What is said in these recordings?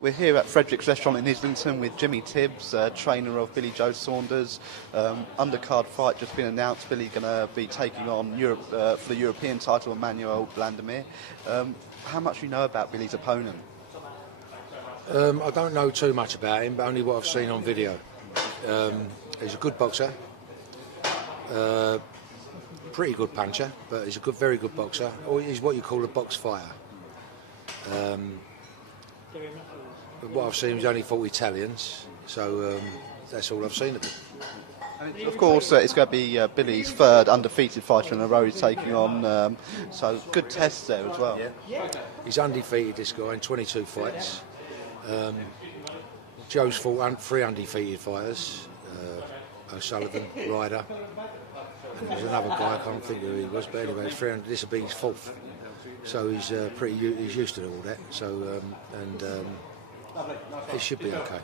We're here at Frederick's Restaurant in Islington with Jimmy Tibbs, trainer of Billy Joe Saunders. Undercard fight just been announced. Billy going to be taking on Europe, for the European title, Emmanuel Blandemir. How much do you know about Billy's opponent? I don't know too much about him, but only what I've seen on video. He's a good boxer, pretty good puncher, but he's a very good boxer. Or he's what you call a box fighter. But what I've seen, he's only fought Italians, so that's all I've seen of him. And of course, it's going to be Billy's third undefeated fighter in a row he's taking on, so good tests there as well. Yeah. He's undefeated, this guy, in 22 fights. Joe's fought 3 undefeated fighters, O'Sullivan, Ryder, and there's another guy, I can't think who he was, but anyway, this will be his 4th. So he's he's used to all that. So it should be okay.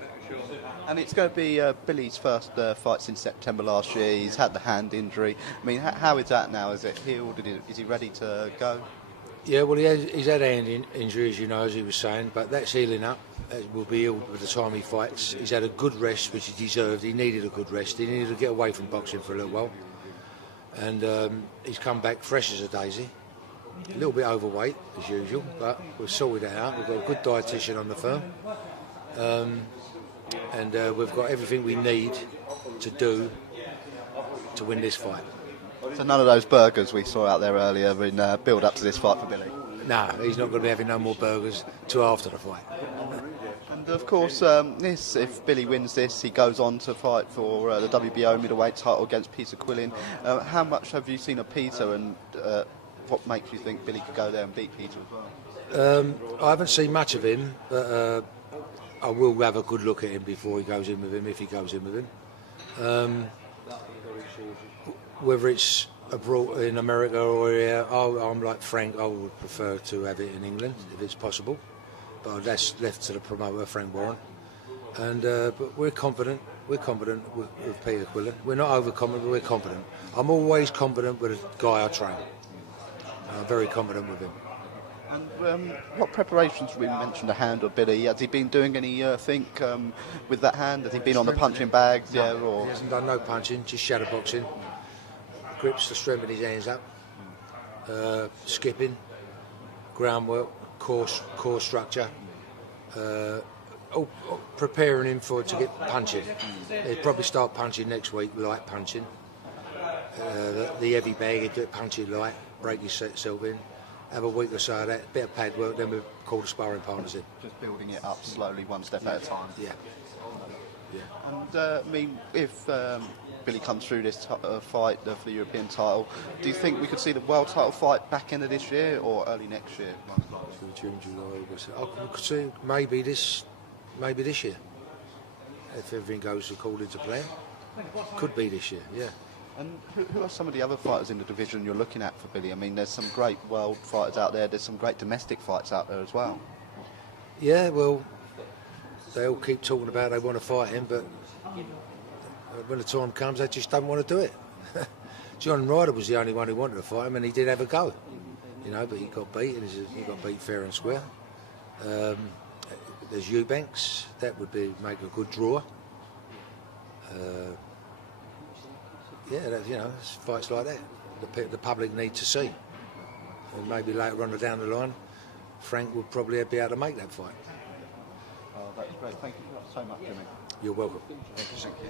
And it's going to be Billy's first fight since September last year. He's had the hand injury. I mean, how is that now? Is it healed? Is he ready to go? Yeah, well, he's had hand injuries, you know, as he was saying, but that's healing up. It will be healed by the time he fights. He's had a good rest, which he deserved. He needed a good rest. He needed to get away from boxing for a little while. And he's come back fresh as a daisy. A little bit overweight, as usual, but we've sorted that out. We've got a good dietitian on the firm. And we've got everything we need to do to win this fight. So none of those burgers we saw out there earlier in build-up to this fight for Billy? No, he's not going to be having no more burgers till after the fight. And of course, if Billy wins this, he goes on to fight for the WBO middleweight title against Peter Quillin. How much have you seen of Peter, and what makes you think Billy could go there and beat Peter as well? I haven't seen much of him, but I will have a good look at him before he goes in with him, if he goes in with him. Whether it's abroad in America or here, I'm like Frank, I would prefer to have it in England if it's possible, but that's left to the promoter, Frank Warren. And but we're confident with Peter Quillin. We're not overconfident, but we're confident. I'm always confident with a guy I train. I'm very confident with him. And what preparations we mentioned the hand of Billy? Has he been doing anything with that hand? Has he been on the punching bags? No, yeah, or he hasn't done no punching, just shadow boxing. Grips to strengthen his hands up, skipping, groundwork, core structure, all preparing him to get punching. He'll probably start punching next week, light punching. The heavy bag, he'll do it punching light, break himself in, have a week or so of that, bit of pad work, then we'll call the sparring partners in. Just building it up slowly, one step at a time. Yeah. And I mean, if Billy comes through this fight for the European title, do you think we could see the world title fight back end of this year or early next year? June, July, August. I could see maybe this year, if everything goes according to plan. Could be this year, yeah. And who are some of the other fighters in the division you're looking at for Billy? I mean, there's some great world fighters out there. There's some great domestic fights out there as well. Yeah, well, they all keep talking about they want to fight him, but when the time comes, they just don't want to do it. John Ryder was the only one who wanted to fight him, and he did have a go, you know, but he got beat, and he got beat fair and square. There's Eubanks, that would make a good draw. Yeah, you know, it's fights like that the public need to see, and maybe later on down the line, Frank would probably be able to make that fight. That's great. Thank you so much, Jimmy. You're welcome. Thank you.